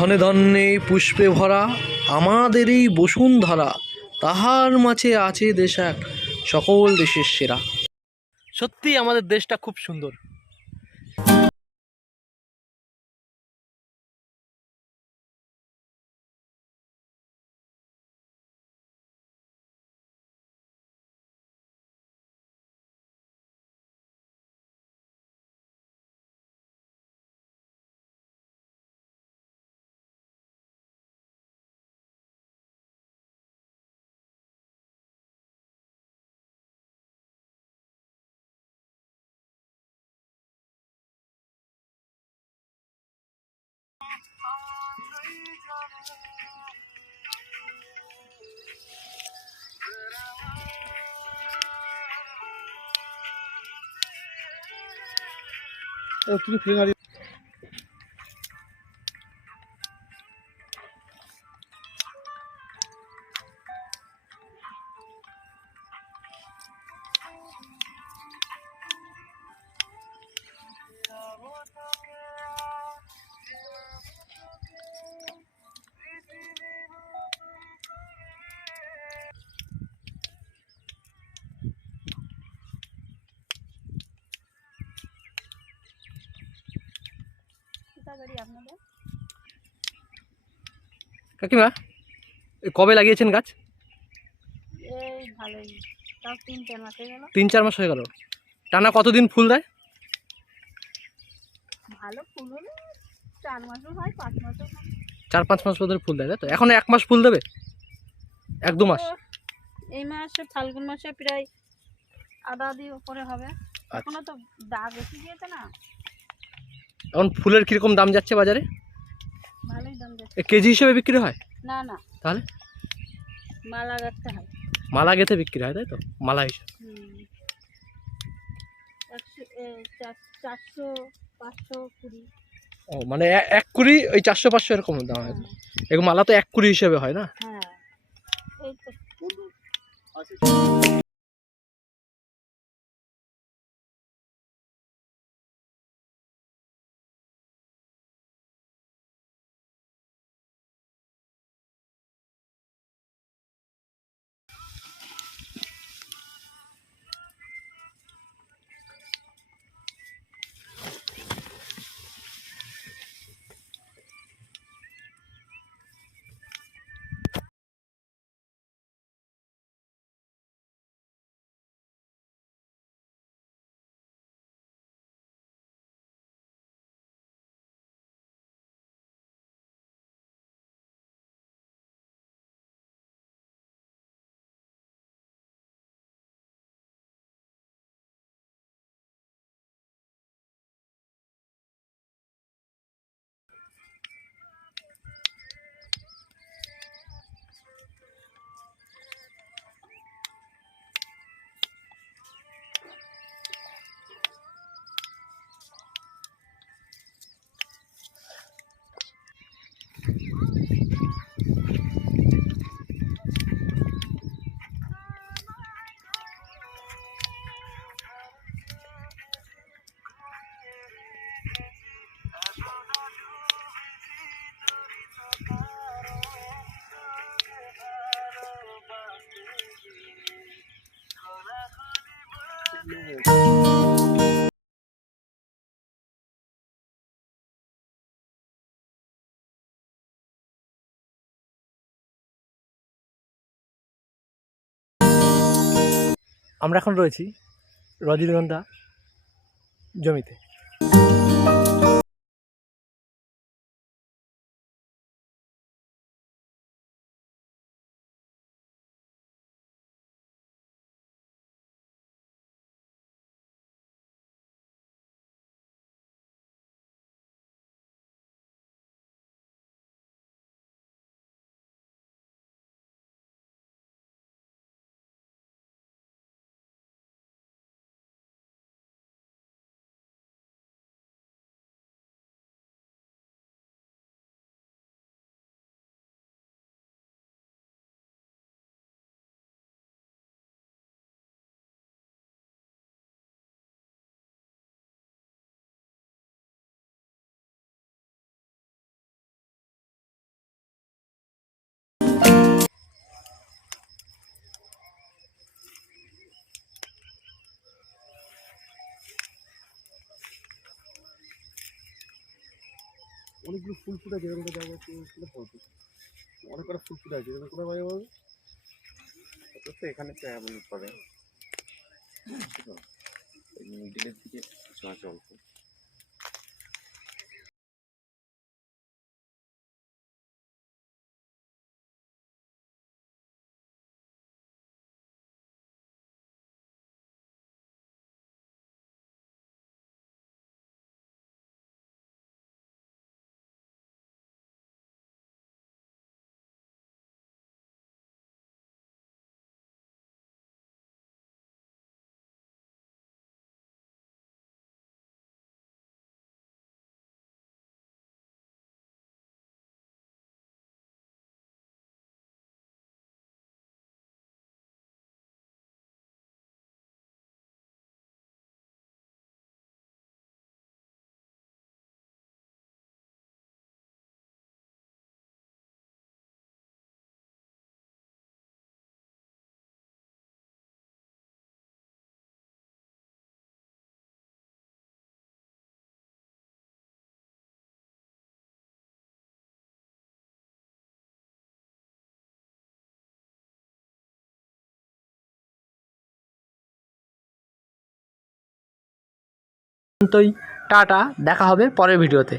ধনে ধন্যে পুষ্পে ভরা আমাদের এই বসুন্ধরা, তাহার মাঝে আছে দেশ এক সকল দেশের সেরা। সত্যি আমাদের দেশটা খুব সুন্দর। তুমি ফিরে কাকিমা, কবে লাগিয়েছেন গাছ? এই ভালোই, তাও 3-4 মাস হয়ে গেল। 3-4 মাস হয়ে গেল। টানা কতদিন ফুল দেয়? ভালো ফুল হলে 4 মাসও হয়, 5 মাসও হয়। 4-5 মাস ধরে ফুল দেয়, তাই তো? এখন 1 মাস ফুল দেবে, 1-2 মাস? এই মাসে ফাল্গুন মাসে প্রায় আধা দিয়ে উপরে হবে। এখনো তো দাগ এসে গিয়েছে না। এখন ফুলের কিরকম দাম যাচ্ছে বাজারে? ভালোই দাম যাচ্ছে। কেজি হিসেবে বিক্রি হয়? না না, তাহলে মালা গাঁথতে হয়। মালা গেঁথে বিক্রি হয়, তাই তো? মালা হিসেবে 400, 500, 20। ও, মানে 1 কুড়ি ওই 400-500 এরকম দাম হয়। এরকম মালা তো 1 কুড়ি হিসেবে হয় না? হ্যাঁ, এই তো। আমরা এখন রয়েছি রজনীগন্ধা জমিতে। অনেকগুলো ফুল ফুটে আছে, এরকম জায়গা ফুলে ফলছে, অনেক কটা ফুল ফুটে আছে, এরকম কোথায় পাওয়া যাবে? তো এখানে তো অ্যাভেলেবল পাবে, মিডিলের দিকে কিছু আছে অল্প। টাটা, দেখা হবে পরের ভিডিওতে।